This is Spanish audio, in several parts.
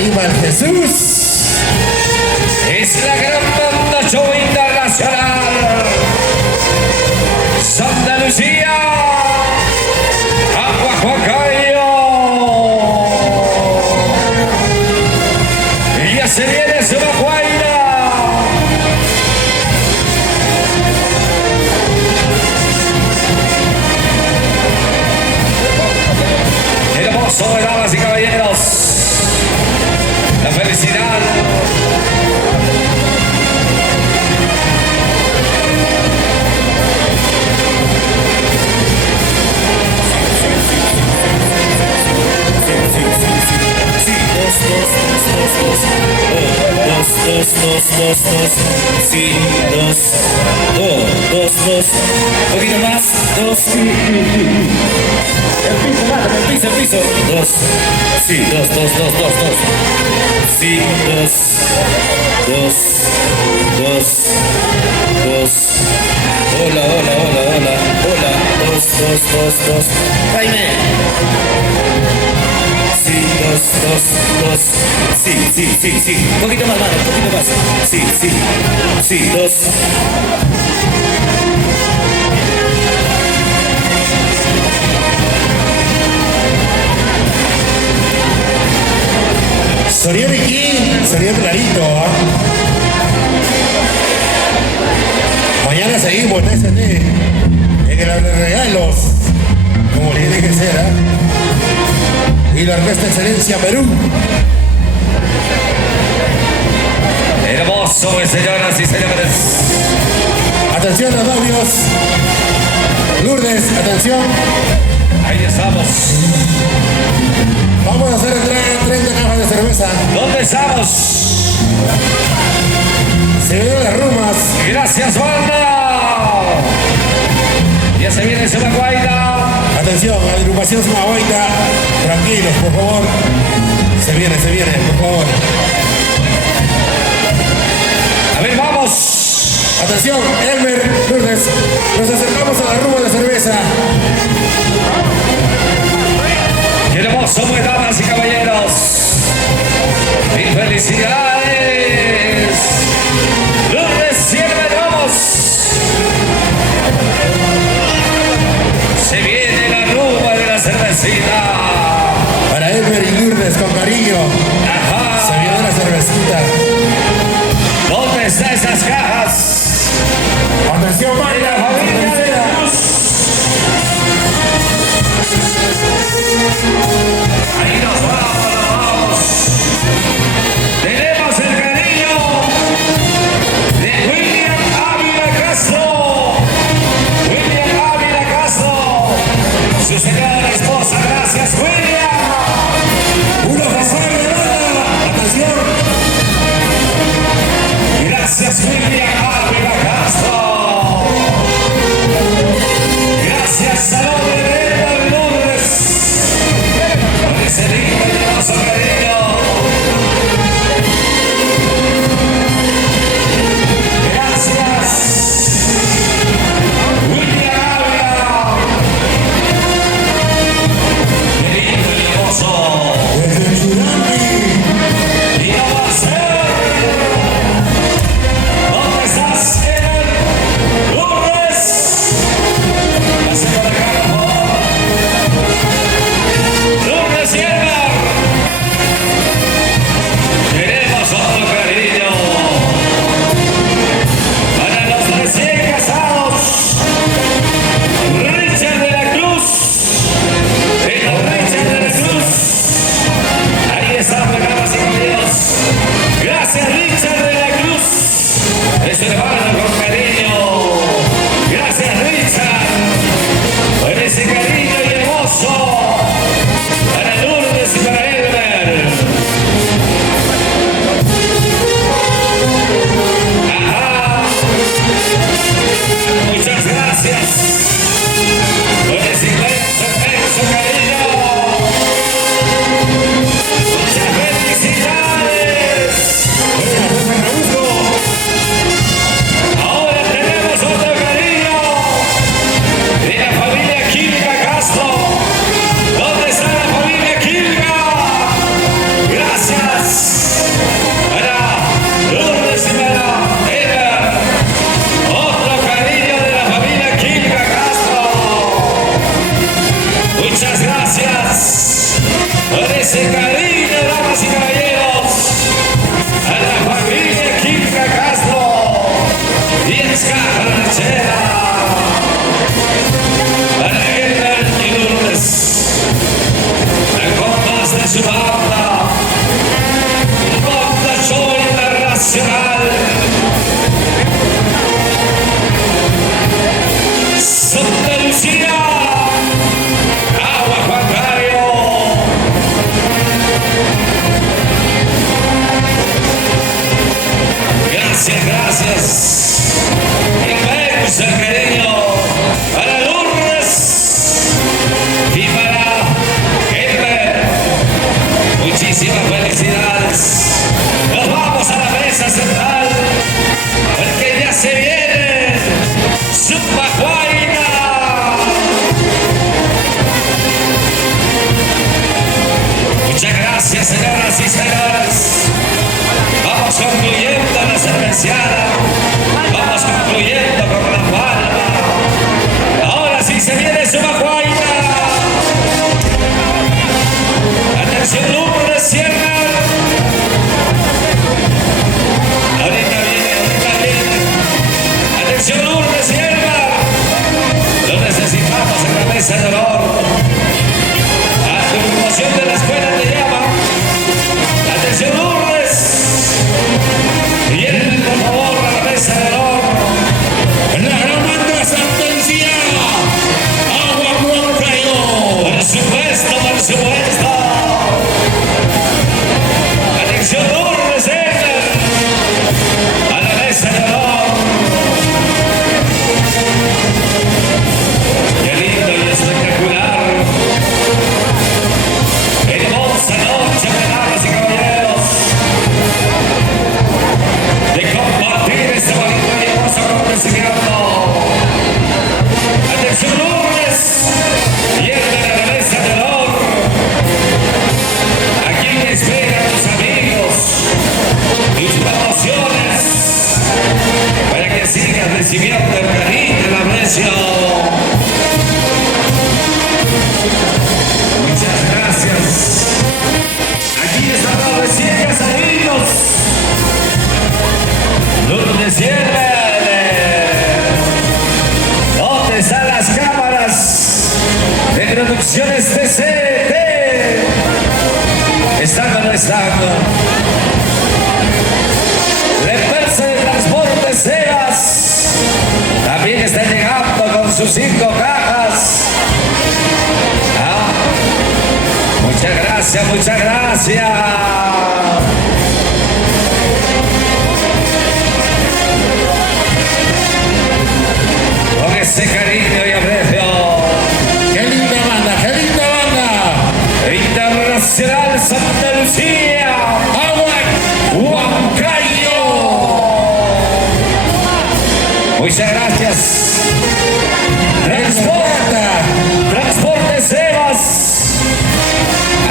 arriba el Jesús. Es la gran banda show internacional. Santa Lucía, Aguajuacayo. Y ya se viene su Guaira. Hermoso, damas y caballeros. La felicidad. Sí, dos, un poquito más, dos, el piso, dos, sí, dos, sí, dos, hola, dos, Jaime. Sí, dos, sí, un poquito más, mano, un poquito más, sí, dos. Soriano aquí, salió clarito. Mañana seguimos en ST, en el de regalos, como le dije que sea. Y la Orquesta Excelencia Perú. Hermoso, señoras y señores. Atención los novios. Lourdes, atención. Ahí estamos. Vamos a hacer entrega de 30 cajas de cerveza. ¿Dónde estamos? Se vienen las rumas. Gracias, banda. Ya se viene Suma Guaira. Atención, agrupación Sumaguaita. Tranquilos, por favor. Se viene, por favor. A ver, vamos. Atención, Elmer, Lourdes. Nos acercamos a la ruma de cerveza. Qué hermoso, pues, damas y caballeros. ¡Y felicidades! ¡Lourdes, siempre vamos! Se viene la rumba de la cervecita. Para Elmer y Lourdes, con cariño. Ajá. Se viene la cervecita. ¿Dónde están esas cajas? Atención, ¡De Mayra. la familia de la Cruz! Ahí nos vamos. Tenemos el cariño de William Ávila Castro. William Ávila Castro. Su señora esposa, gracias, William. Uno pasar de banda. Atención. Gracias, William Ávila Castro. ese cariño, damas y caballeros, a la familia Quinca Castro y Escaja Ranchera, para Edgar y Lourdes, a compás de su banda, Banda Show Internacional, Santa Lucía, Agua Juancayo. Gracias, gracias. Inmenso el cariño para Lourdes y para Elmer. Muchísimas felicidades. Nos vamos a la mesa central porque ya se viene Supajuaina. Muchas gracias, señoras y señores. Vamos concluyendo la cerveciada. Vamos concluyendo con la palma. Ahora sí se viene Supajuaina. Atención, Lourdes, cierra. Ahorita viene. Atención, Lourdes, cierra. Lo necesitamos en la mesa de honor. A tu promoción de la escuela te llama. Atención, Lourdes. Vienen, por favor, a la mesa de honor. La gran banda Santencia, Agua Juancayo. Por supuesto, por supuesto. Atención, Lourdes, Edgar. A la mesa de honor. Qué lindo y espectacular. Hermosa noche, damas y caballeros, de compartir este bonito y hermoso acontecimiento. Atención, Lourdes, vienen a la mesa de honor. Aquí te esperan tus amigos, tus promociones, para que sigas recibiendo el cariño y el aprecio. Muchas gracias. Aquí están los recién casaditos. Lourdes Sierra. ¿Dónde están las cámaras de Producciones TCT? ¿Están o no están? La empresa de transporte Sebas también está llegando con sus 5 cajas. Muchas gracias, muchas gracias. Con ese cariño y aprecio. ¡Qué linda banda, qué linda banda! Internacional Santa Lucía, Agua Huancayo. Muchas gracias. Transporte Sebas.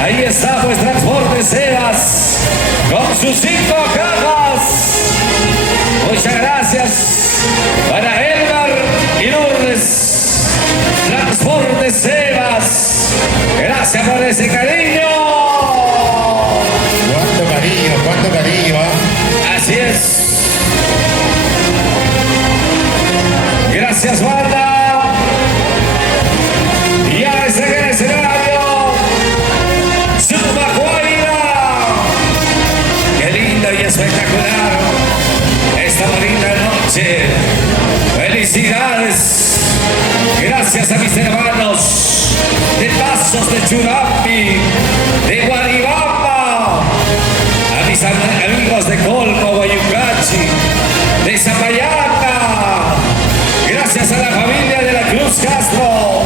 Ahí está pues Transporte Sebas con sus 5 cajas. Muchas gracias para Edgar y Lourdes. Transporte Sebas. Gracias por ese cariño. Cuánto cariño, ¿eh? Así es. Gracias, banda. Y a ese gran escenario, Supajuaina. Qué lindo y espectacular esta bonita noche. Felicidades. Gracias a mis hermanos de Pasos de Churambi, de Guaribamba, a mis amigos de Colmo, Guayucachi, de Zapayana. Gracias a la familia de la Cruz Castro,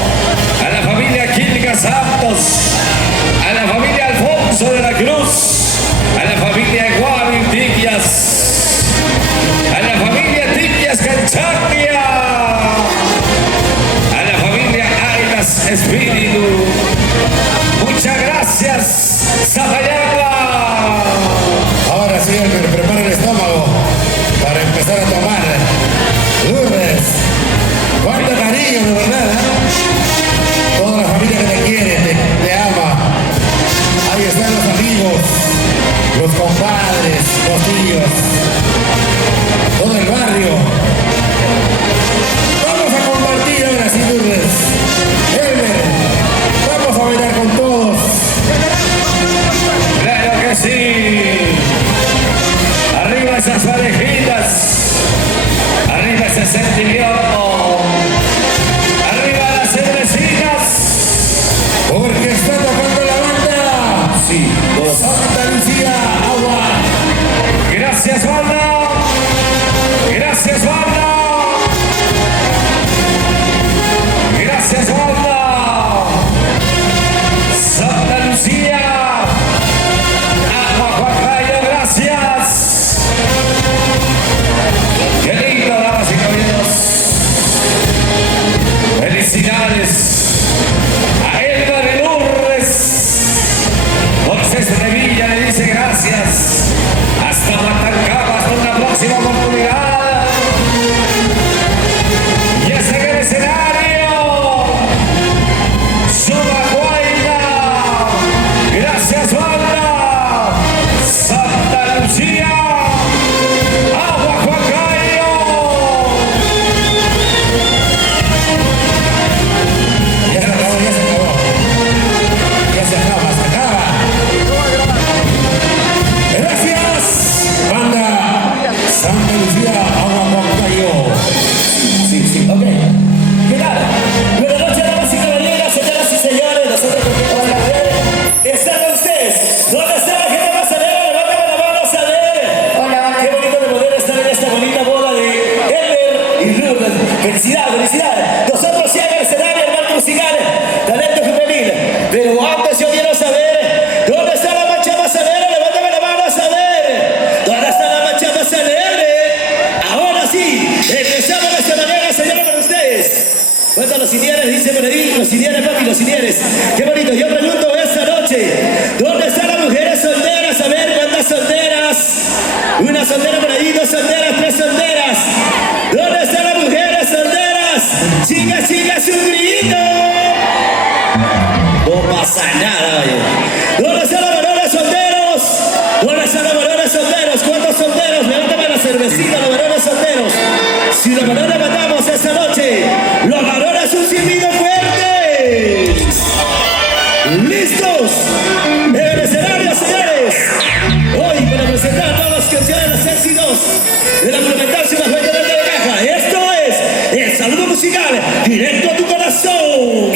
a la familia Quilca Santos, a la familia Alfonso de la Cruz, a la familia Guavin Tiquias, a la familia Tiquias Canchandia, a la familia Ainas Espíritu. Muchas gracias, Zapayana. Ahora sí, Elmer, prepara el estómago para empezar a tomar. Lourdes, cuánto cariño, de verdad, ¿eh? Toda la familia que te quiere, te ama. Ahí está los compadres, los tíos, todo el barrio. Vamos a compartir ahora sin dudas. Elmer, vamos a bailar con todos. ¡Claro que sí! ¡Arriba esas parejitas! ¡Arriba ese sentimiento! ¡Arriba las cervecitas! Porque está tocando la banda. Sí, dos. Santa Lucía, agua. ¡Gracias, banda! ¡Gracias, banda! ¡Gracias, banda! ¡Santa Lucía! ¡Agua, Juancayo, gracias! ¡Qué lindo, damas y caballeros! ¡Felicidades! A Elba de Lourdes, Moisés Revilla le dice gracias. Hasta Matancaba, hasta una próxima oportunidad. Y ese en el escenario, Subacuaina. Gracias, banda. Santa Lucía. Agua, Juancayo. Ya se acabó, ya se acabó. Ya se acaba, se acaba. Gracias, banda Santa Lucía, agua Moncayo. Sí, sí, ok. ¿Qué tal? Buenas noches, damas y caballeros, señoras y señores. Nosotros continuamos a ver. ¿Están ustedes? ¿Dónde está la gente más alegre? Levántame la mano a ver. Hola. Qué bonito de poder estar en esta bonita boda de Elmer y Lourdes. Felicidades, felicidades. Nosotros sí en el escenario, hermano musical, talento juvenil. Pero antes yo quiero saber, ¿dónde está la mancha más alegre? Levántame la mano a ver. ¿Dónde está la mancha más alegre? Ahora sí, empezamos de esta manera, señores, para ustedes. Cuentan los inieres, dice por ahí, los inieres, papi, los inieres. Qué bonito, yo pregunto esta noche, ¿dónde están las mujeres solteras? A ver, ¿cuántas solteras? Una soltera por ahí, dos solteras, tres solteras. ¿Dónde están las mujeres solteras? Chicas, chicas, un grito. No pasa nada, oye. ¿Dónde están los varones solteros? ¿Dónde están los varones solteros? ¿Cuántos solteros? Levántame la cervecita, los varones solteros. Si los varones matamos esta noche, los varones un silbido fuerte. ¿Listos? En el escenario, señores. Hoy para presentar todas las canciones, los éxitos de la implementación de la fuente de caja. Esto es el saludo musical directo a tu corazón.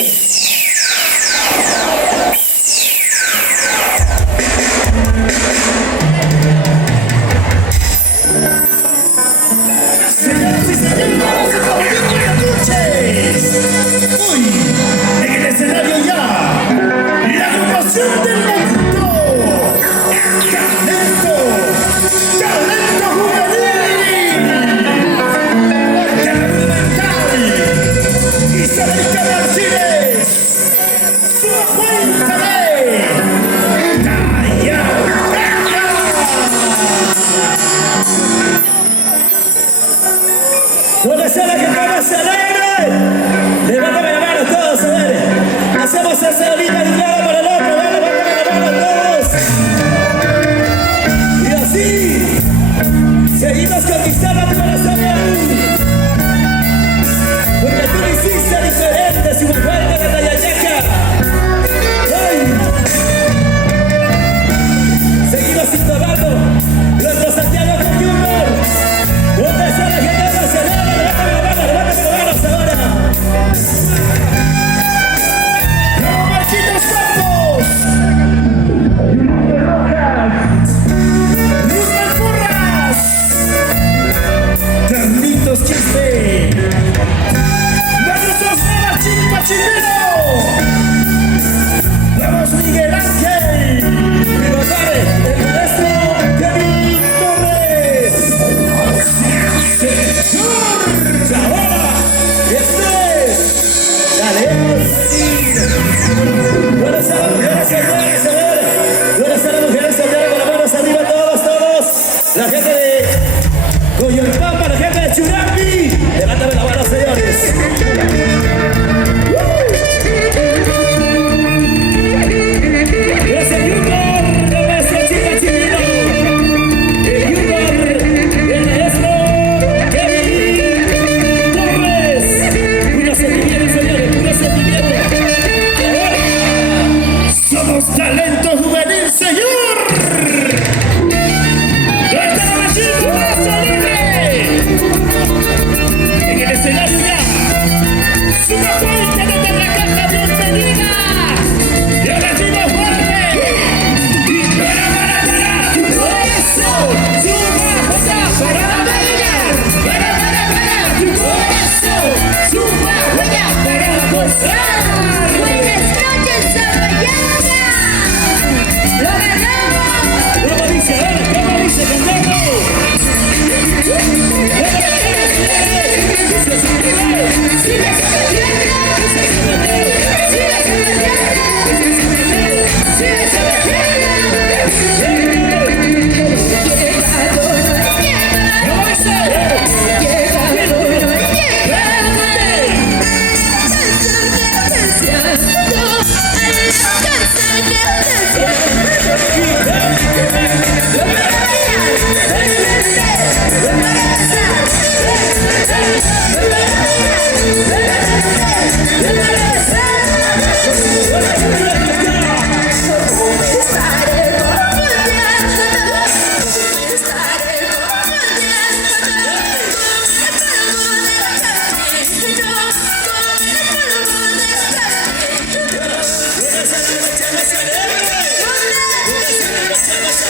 Será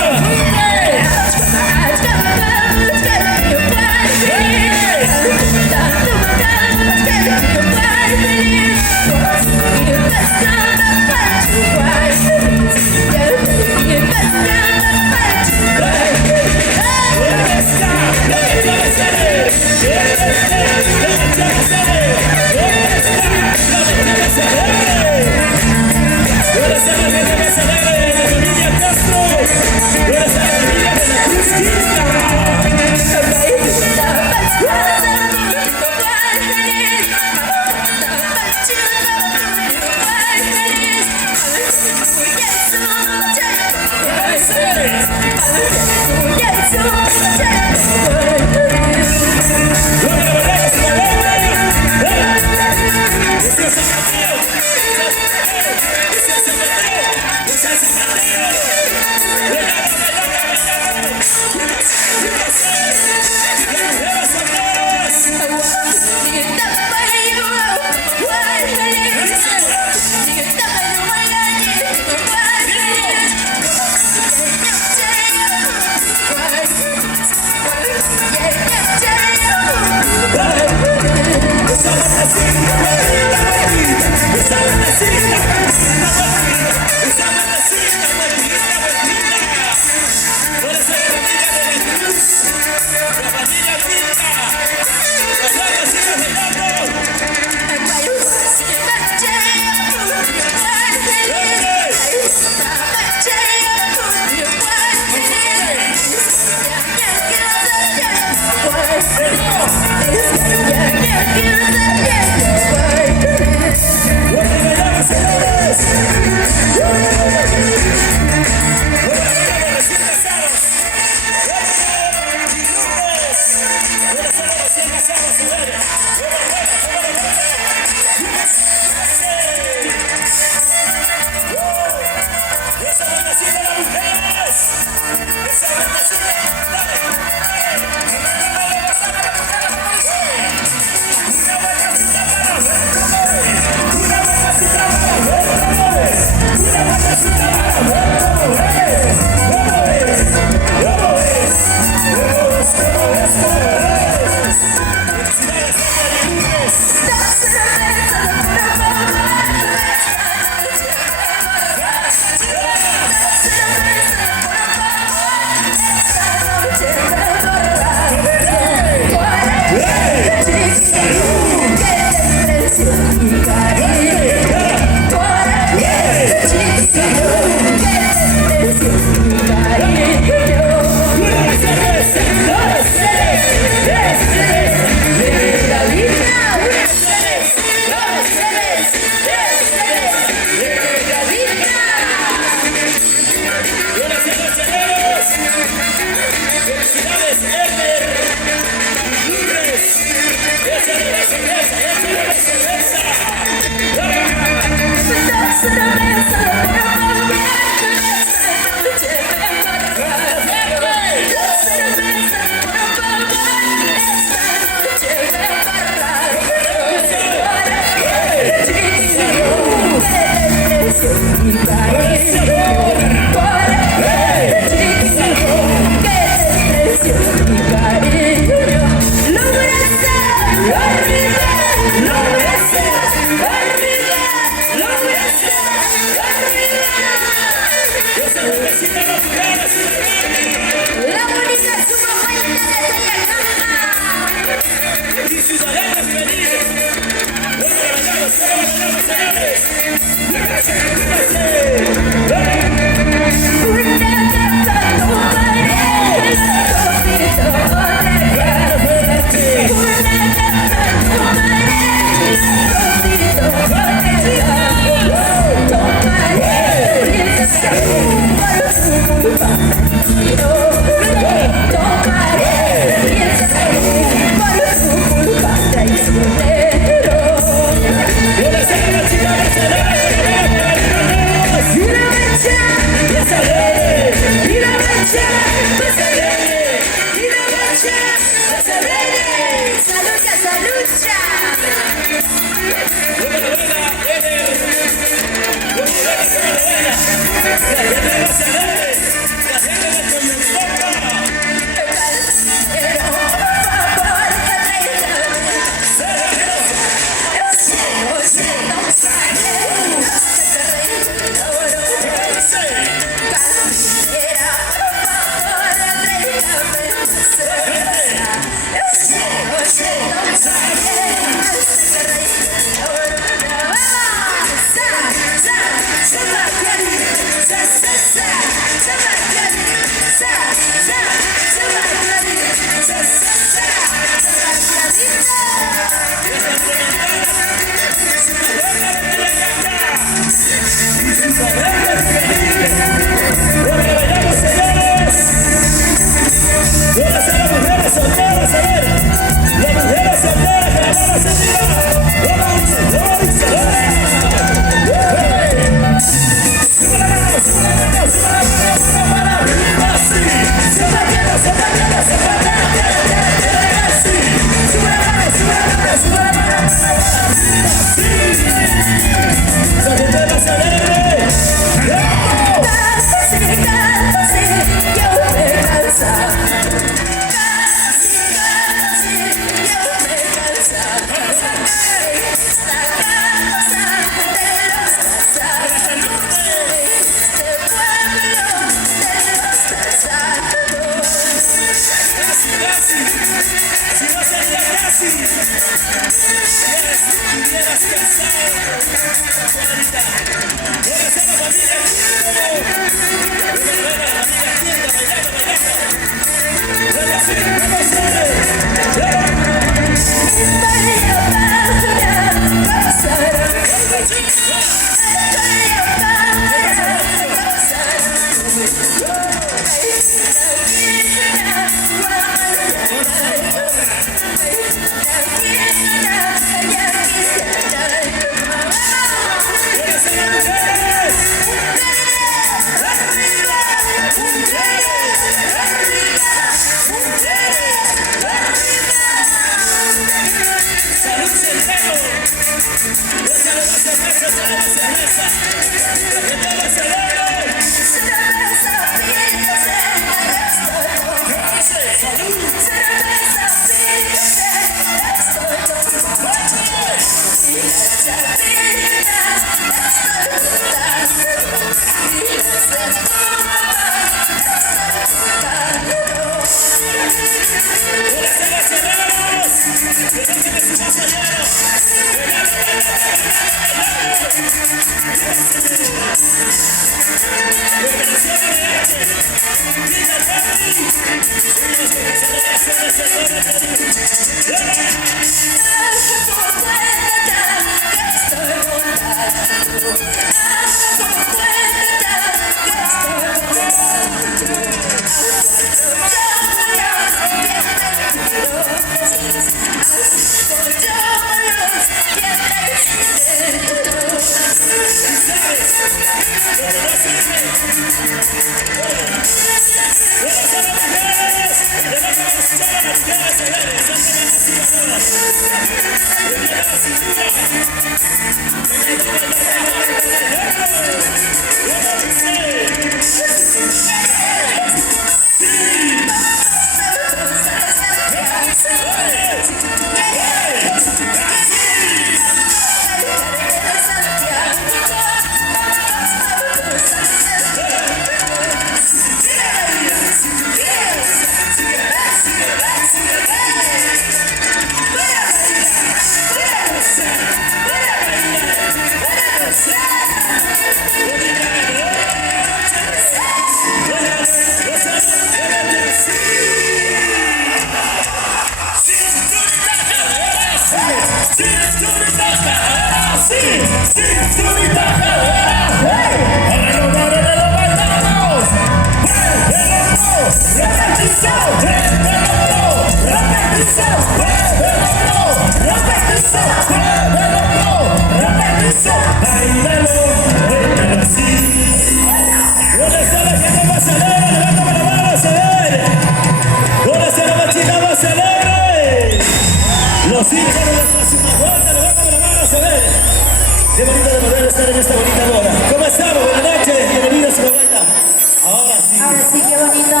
bonito.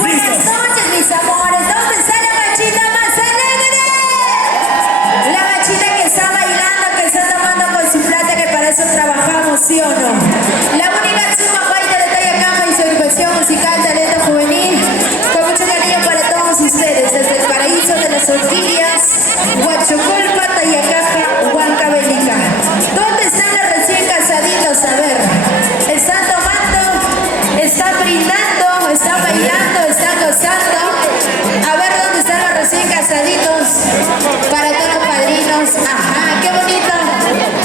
Buenas noches, mis amores. ¿Dónde está la machita más alegre? La machita que está bailando, que está tomando con su plata, que para eso trabajamos, ¿sí o no? La única suma baita de Tayacama y su educación musical, talento juvenil, con mucho cariño para todos ustedes, desde el paraíso de las orquídeas, Huachocolpa, Tayacaja, Huancavelica. ¿Dónde están los recién casaditos? A ver, ¿están tomando? ¿Están brindando? ¿Están bailando? ¿Están gozando? A ver, ¿dónde están los recién casaditos? Para todos los padrinos. Ajá, qué bonito.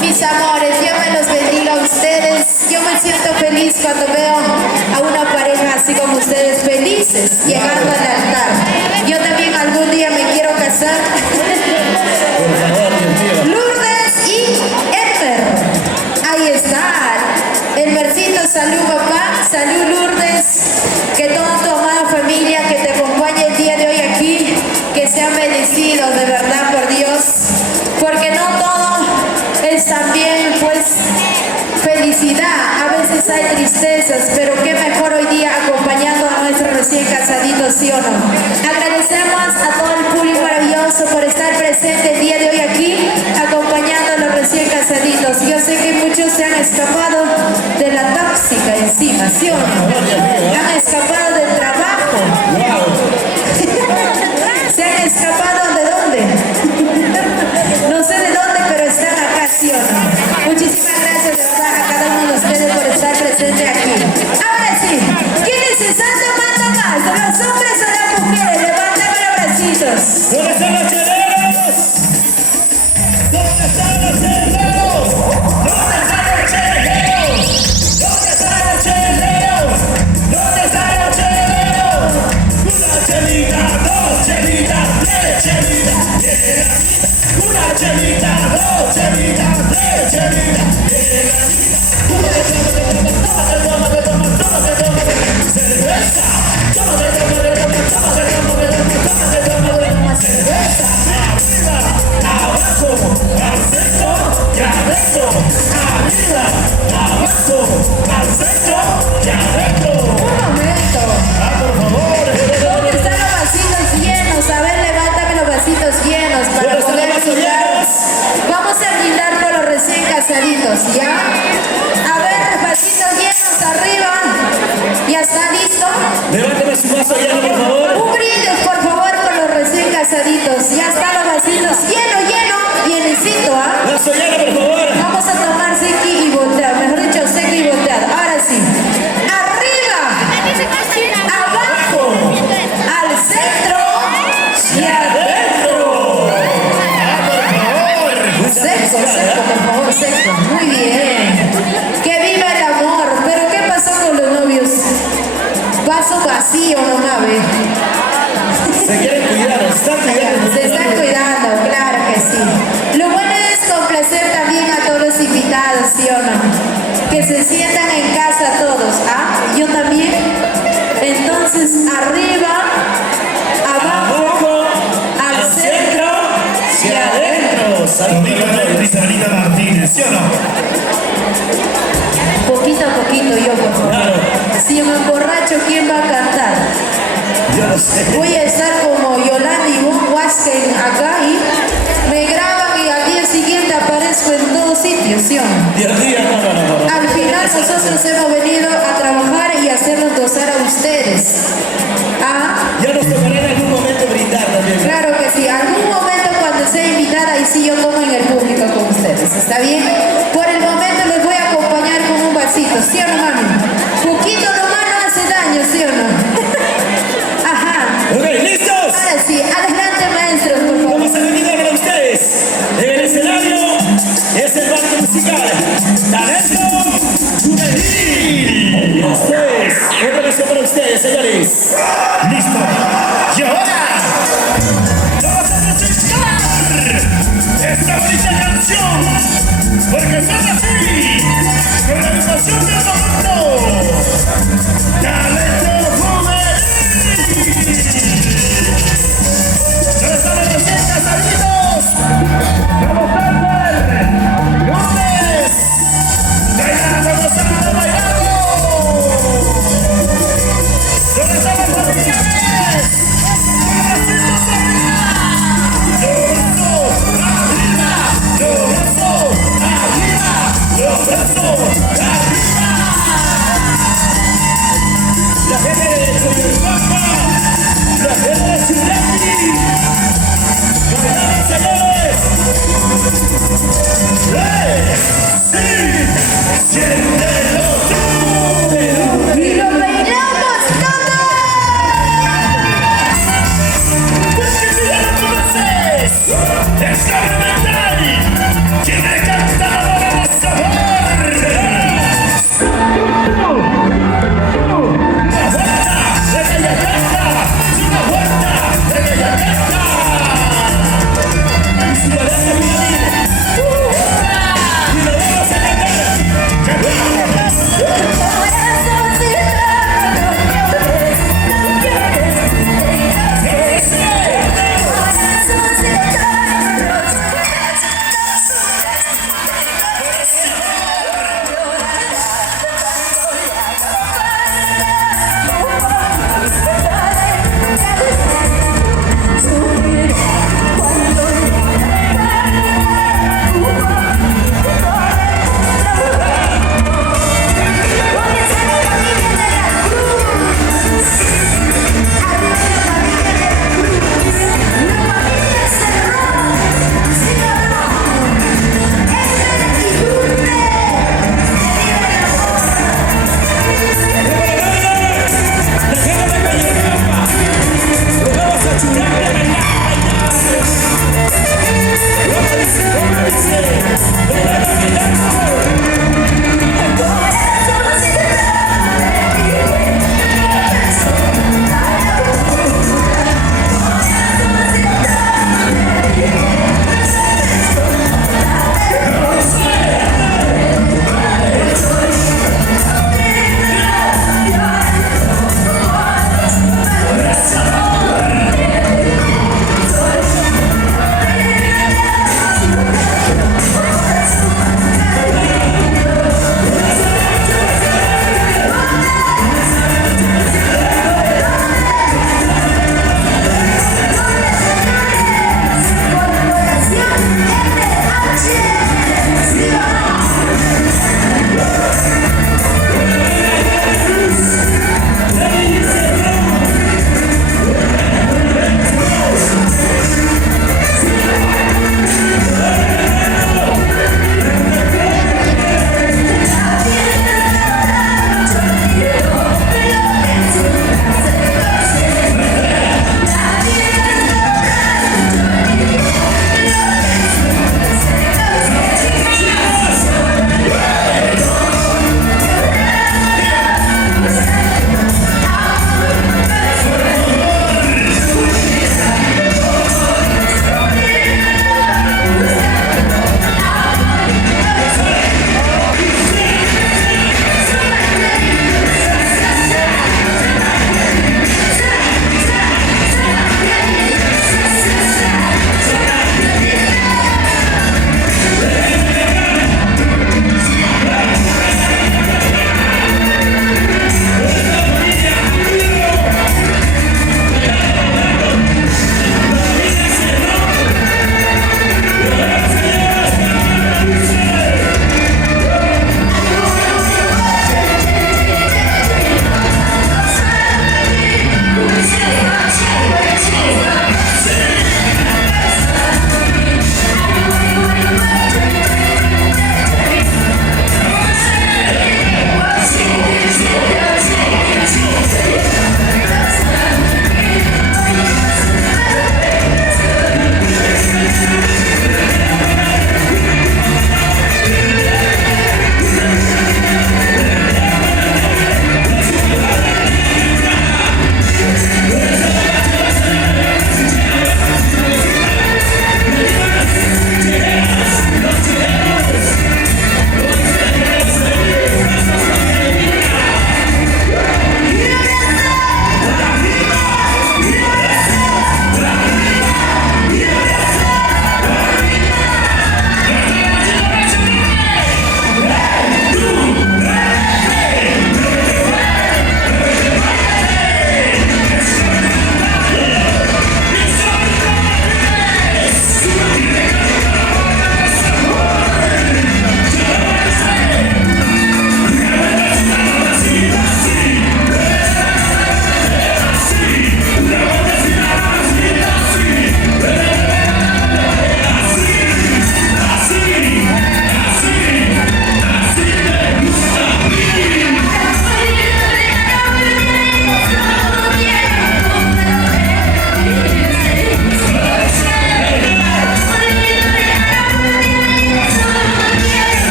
Mis amores, Dios me los bendiga a ustedes. Yo me siento feliz cuando veo a una pareja así como ustedes, felices, llegando al altar. Yo también algún día me quiero casar. Lourdes y Elmer. Ahí están. Elmercito, salud papá, salud Lourdes. Que toda tu amada familia que te acompañe el día de hoy aquí, que sean bendecidos de verdad por Dios. Porque no todo es también pues felicidad, a veces hay tristezas, pero qué mejor hoy día acompañando a nuestros recién casaditos, ¿sí o no? Agradecemos a todo el público maravilloso por estar presente el día de hoy aquí, acompañando a los recién casaditos. Yo sé que muchos se han escapado de la tóxica encima, ¿sí o no? Han escapado del trabajo. ¿Se han escapado de dónde? No sé de dónde, pero están acá, ¿sí o no? Muchísimas gracias de verdad a cada uno de ustedes por estar presente aquí. Ahora sí, ¿quiénes se están tomando más? ¿Los hombres o las mujeres? Levántame los bracitos. ¿Dónde están los cheleros? ¿Dónde están los cheleros? ¿Dónde están los cheleros? ¿Dónde están los cheleros? ¿Dónde están los cheleros? Una chelita, dos chelitas, tres chelitas, tiene la vida. Una chelita, dos chelitas, tres chelitas, tiene la vida. Cerveza, cerveza, arriba, abajo, al centro y adentro, arriba, abajo, al centro y adentro. Un momento. Por favor. ¿Dónde están los vasitos llenos? A ver, levántame los vasitos llenos para ¿Dónde están poder los vasos brindar. llenos? Vamos a brindar por los recién casaditos, ¿ya? A ver, vasitos llenos arriba. ¿Ya está listo? Levántame su vaso lleno, por favor. Un brindis, por favor, por los recién casaditos. Ya están los vasitos llenecito, ¿ah? Vaso lleno, por favor. Vamos a tomar seco y volteado, mejor dicho, seco y volteado. Ahora sí. Arriba, abajo, al centro y adentro. Seco, por favor, seco. Muy bien. Que viva el amor. Pero ¿qué pasó con los novios? Vaso vacío, no mabe. Se quieren cuidar, están cuidando. Se están cuidando, claro que sí. Lo bueno es complacer también a todos los invitados, ¿sí o no? Que se sientan en casa todos, ¿ah? Yo también. Entonces, arriba, abajo, al centro y adentro. Isabelita Martínez, ¿sí o no? Poquito a poquito yo, por favor. Claro. Si yo me emborracho, ¿quién va a cantar? Yo no sé. Voy a estar como Yolanda y Von Wasken acá y me graban y al día siguiente aparezco en todos sitios, ¿sí o no? Día a día, no. Al final nosotros hemos venido a trabajar y hacernos gozar a ustedes. ¿Ah? Ya nos tocará en algún momento brindar también. Claro que sí. Algún momento cuando sea invitada y sí yo tomo en el público con ustedes. ¿Está bien? Por el momento les voy a acompañar con un vasito, ¿sí o no, mami? Poquito nomás no hace daño, ¿sí o no? Ajá. Ok, ¿listos? Ahora sí, adelante maestros, por favor. Vamos a brindar para ustedes. En el escenario es el banco musical Talento Juvenil. Ustedes, otra canción para ustedes, señores. ¿Listo? Y ahora vamos a presentar esta bonita canción. Porque estamos así, con la animación del momento. Talento Juvenil. ¿Dónde están los recién casaditos? ¡Vamos a ver! ¡Lunes! ¡Bailando, gozando, bailando! ¿Dónde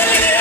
Esta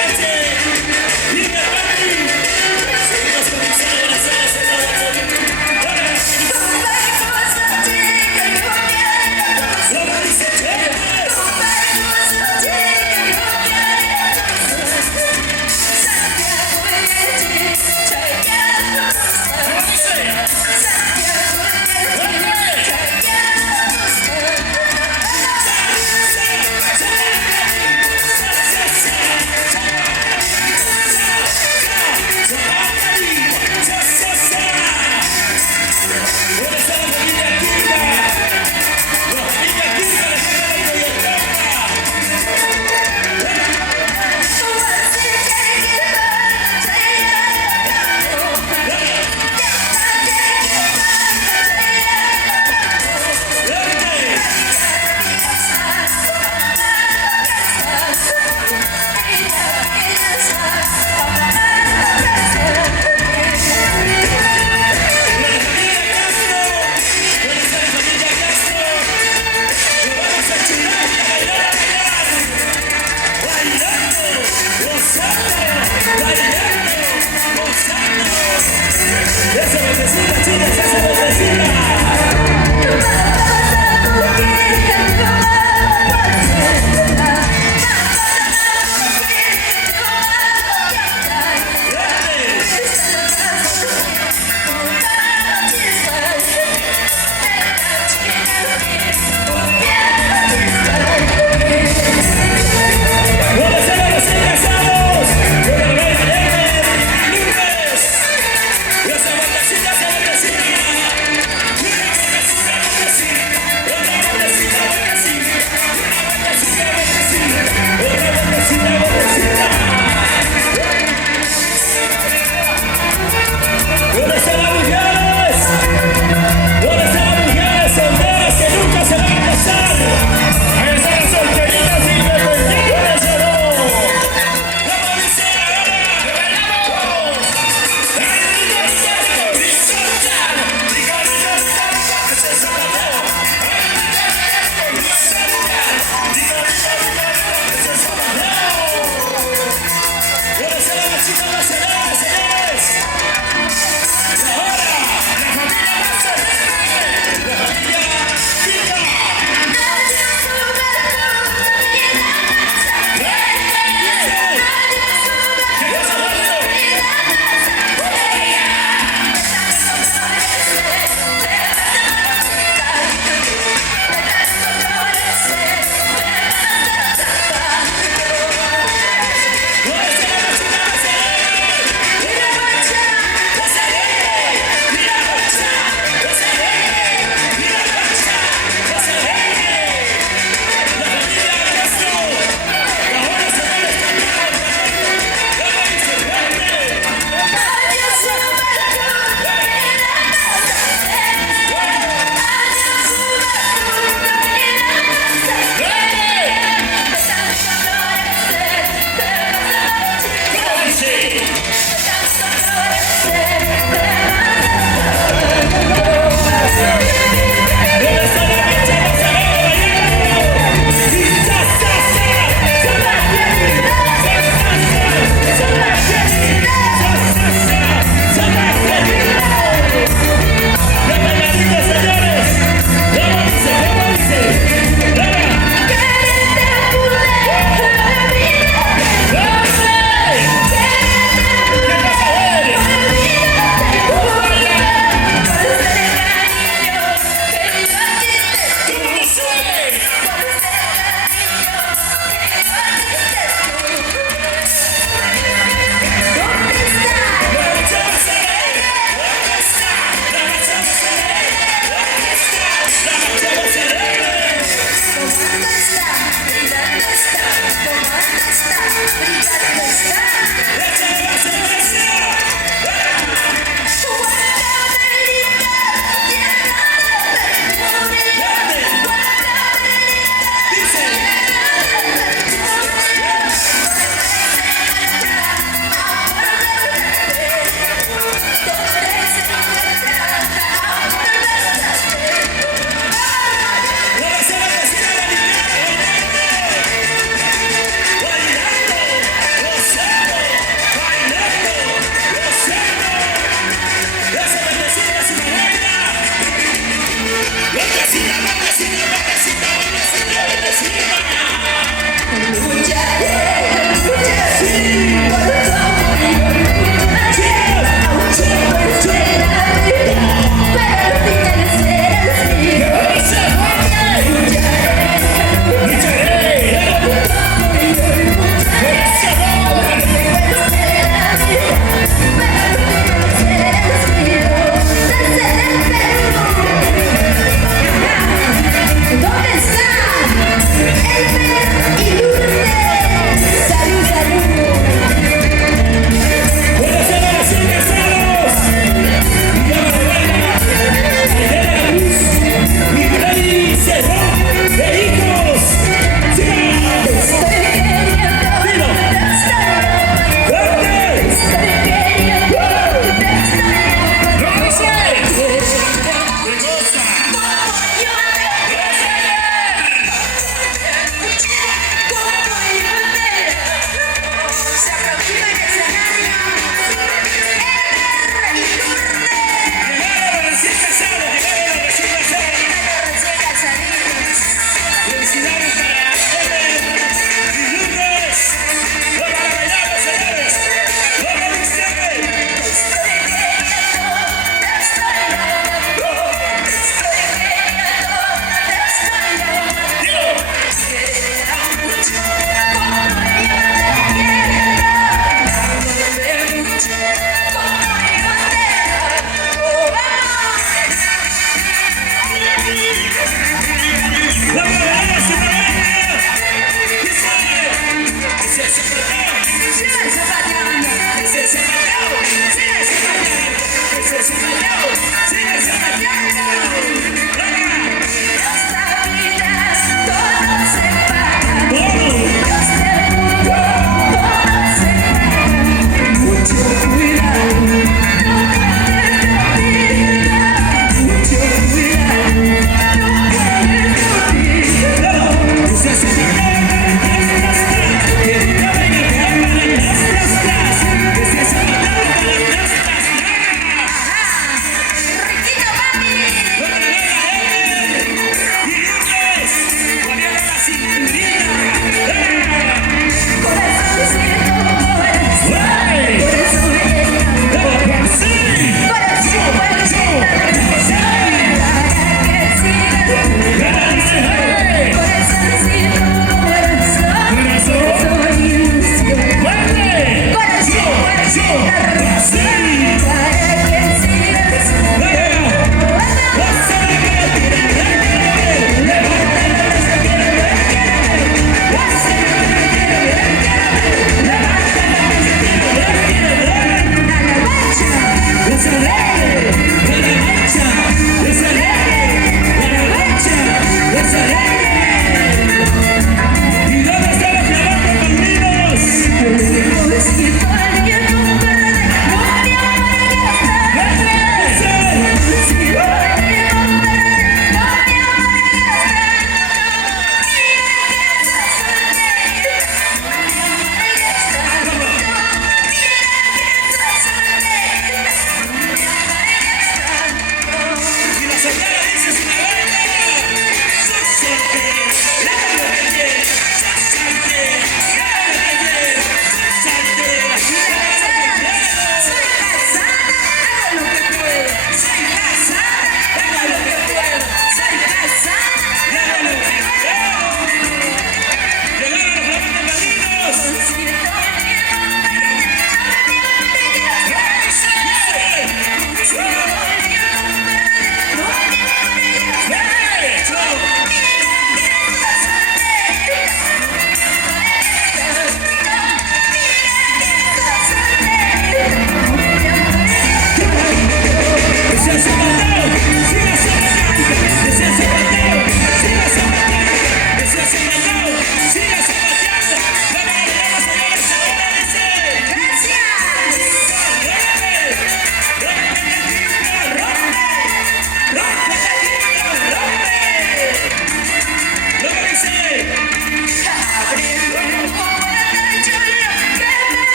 Que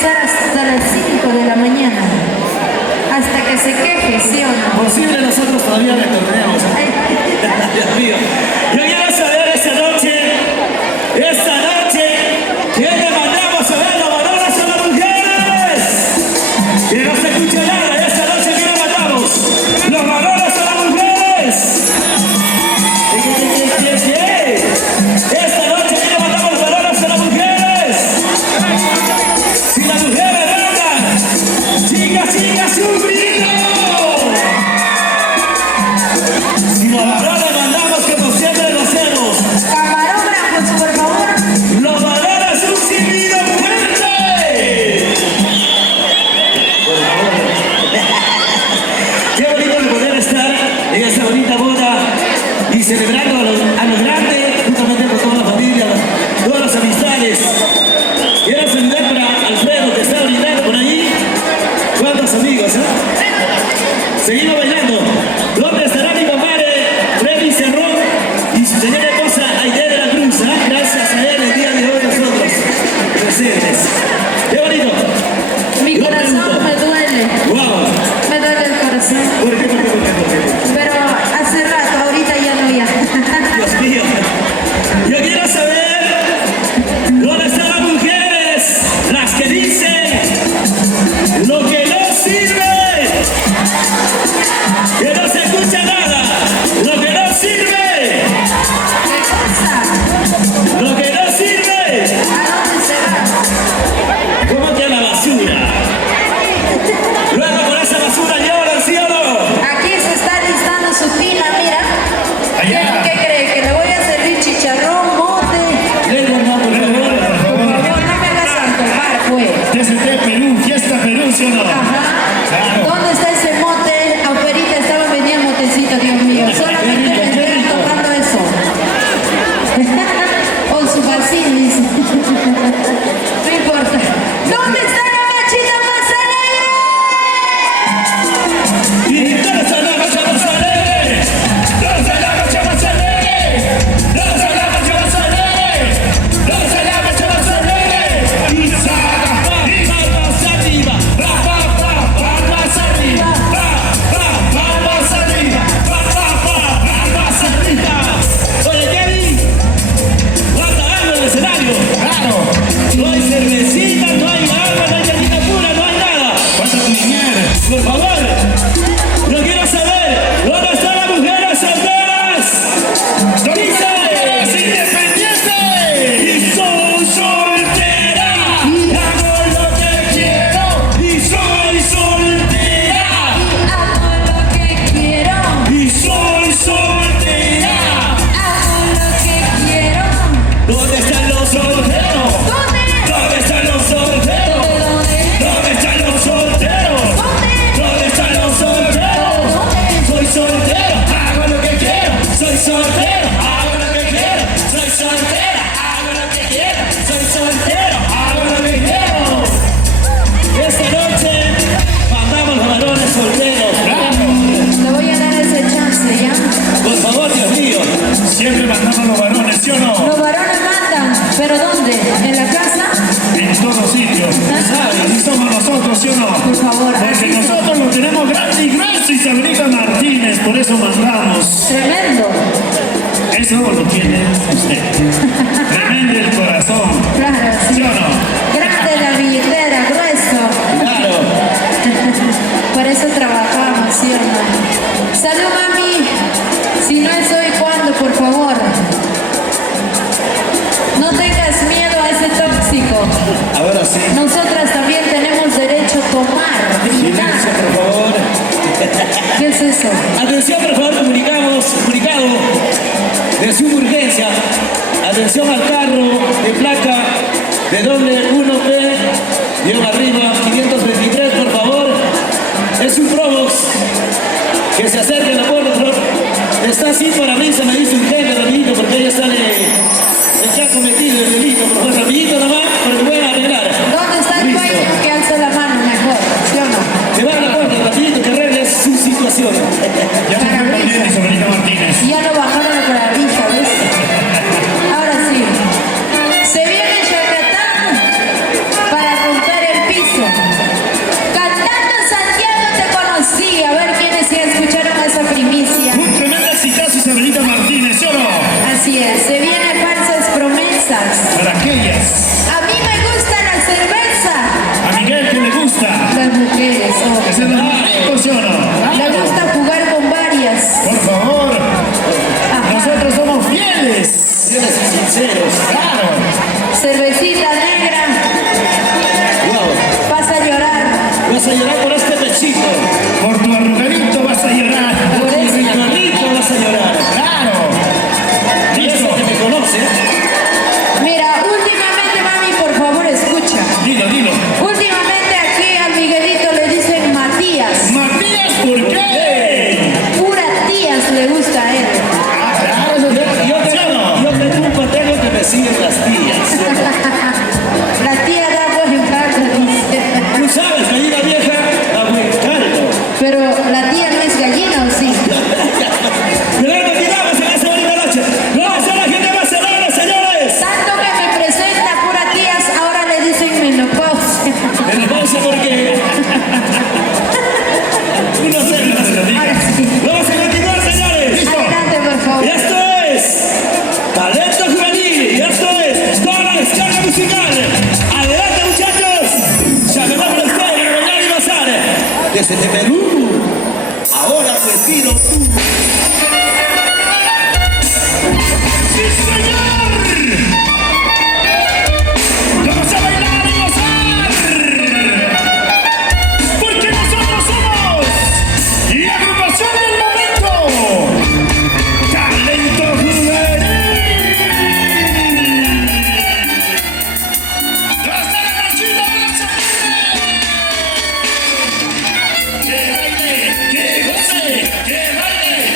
estar hasta las 5 de la mañana. Hasta que se queje, ¿sí o no? Posible nosotros todavía retornemos. Dios mío. Yo quiero saber esta noche, ¿quién le mandamos a ver los varones o las mujeres? Que no se escuche nada, esta noche ¿quién le mandamos? ¿Los varones o las mujeres? ¿Qué? Esta noche ¿quién le mandamos los varones o las mujeres? Si las mujeres mandan, chicas, un grito. Si los varones mandamos, como siempre lo hacemos. Camarógrafos, por favor. Los varones un silbido fuerte. Qué bonito el poder estar en esta bonita boda y celebrando a los grandes, justamente con toda la familia, todas las amistades. Quiero saludar para Alfredo, que está brindando por ahí. ¿Cuántos amigos, Seguimos bailando. ¿Dónde estará mi compadre Freddy Cerrón y su señora esposa Aide de la Cruz? Gracias a él el día de hoy nosotros presentes. ¡Qué bonito! Mi corazón me duele. ¡Wow! Me duele el corazón. ¿Por qué? Pero hace rato, ahorita ya no ya. Dios mío. Yo quiero saber dónde están las mujeres, las que dicen lo que no sirve. Que no se escucha nada. Lo que no sirve. ¿Qué cosa? Lo que no sirve. ¿A dónde se va? ¿Cómo que la basura? Luego con esa basura lloran, ¿sí o no? Aquí se está listando su tina, mira. Allá. ¿Qué cree? Que le voy a servir chicharrón, mote. Lennon, no, por favor. Por favor, no me hagas antojar, pues. Perú, fiesta Perú, ¿sí o no? Ajá. Claro. ¿Dónde está ese mote? Auperita estaba vendiendo motecito, Dios mío. Solamente me estoy tocando eso. O su vacío, dice. No importa. ¿Dónde está la machita más alegre? ¿Y dónde está la marcha más alegre? ¿Dónde está la marcha más alegre? ¿Dónde está la marcha más alegre? ¿Dónde está la marcha más alegre? Y saca, palmas arriba, palmas arriba, palmas arriba, palmas arriba. Oye, Kevin, ¿cuánta agua en el escenario? Claro. No hay cervecita, no hay agua, no hay gallina pura, no hay nada. ¿Cuánto Klinier? Por favor, yo quiero saber dónde están las mujeres solteras. Dice, ¡Independiente! y soy soltera, y hago lo que quiero, y soy soltera, Hago lo que quiero. y soy soltera. Hago lo que quiero. ¿Dónde están los solteros? ¿Dónde? ¿Dónde están los solteros? ¿Dónde? ¿Dónde están los solteros? ¿Dónde? ¿Dónde están los solteros? ¿Dónde? Soy soltero, hago lo que quiero. Soy soltero, hago lo que quiero. Soy soltera, hago lo que quiero. Soy soltero, hago lo que quiero. Esta noche mandamos a varones solteros. Le voy a dar ese chance, ¿ya? Por favor, Dios mío. Siempre mandamos los varones, ¿sí o no? Los varones mandan, ¿pero dónde? ¿En la casa? En todos sitios. Así somos nosotros, ¿sí o no? Por favor, Porque así nosotros lo tenemos grande y grueso y Sabrina Martínez, por eso mandamos. Tremendo. Eso lo tiene usted. Tremendo el corazón, Claro, ¿sí sí. o no? Grande la billetera, grueso. Claro. Por eso trabajamos, ¿sí o no? Salud, mami. Si no es hoy, ¿cuándo, por favor? No tengas miedo a ese tóxico. Ahora sí. Nosotras también tenemos derecho a tomar, brindar. Silencio, por favor. ¿Qué es eso? Atención, por favor, comunicado de suma urgencia. Atención al carro de placa de doble 1P, lleva arriba 523, por favor. Es un Probox que se acerque a la puerta. Está sin parabrisas, me dice un jefe, rapidito, porque ella sale ya cometido el delito. Por favor, rapidito nomás, para que puedan arreglar. ¿Dónde está el Listo. dueño que alza la mano mejor? ¿Sí o no? Que va a la puerta, rapidito, que arregle su situación. Ya se fue también mi Sabrina Martínez. Ya lo bajaron la parabrisas, ¿ves? Ahora sí. Se viene Chacatán para romper el piso. a llorar por este pechito. Por tu arrugadito vas a llorar. Por ese ritualito vas a llorar. Claro. Y eso que me conoce. Mira, últimamente, mami, por favor, escucha. Dilo, dilo. Últimamente aquí al Miguelito le dicen Matías. Matías, ¿por qué? Pura tías le gusta a él. Ah, claro, eso es Yo tengo un paterno que me siguen las tías. La tía da buen caldo, dice. Tú sabes, gallina vieja, da buen caldo. Pero la tía no es gallina, ¿o sí? Pero continuamos en esa bonita noche. Vamos a la gente más celebre, señores. Tanto que me presenta pura tías, ahora le dicen menopausia. Menopausia porque... Una cena, Ahora sí. vamos a continuar, señores. Adelante, por favor. Y esto es Talento Juvenil. Y esto es toda la descarga musical. Adelante, muchachos. Se acabó con ustedes de Real y Bazar. Desde Perú. Ahora te pido tú. ¡Sí, señor! ¡Vamos a bailar y gozar! Porque nosotros somos la agrupación del momento. Talento Juvenil. ¡Hasta la machina, que baile, que goce, que baile.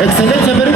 Excelencia Perú.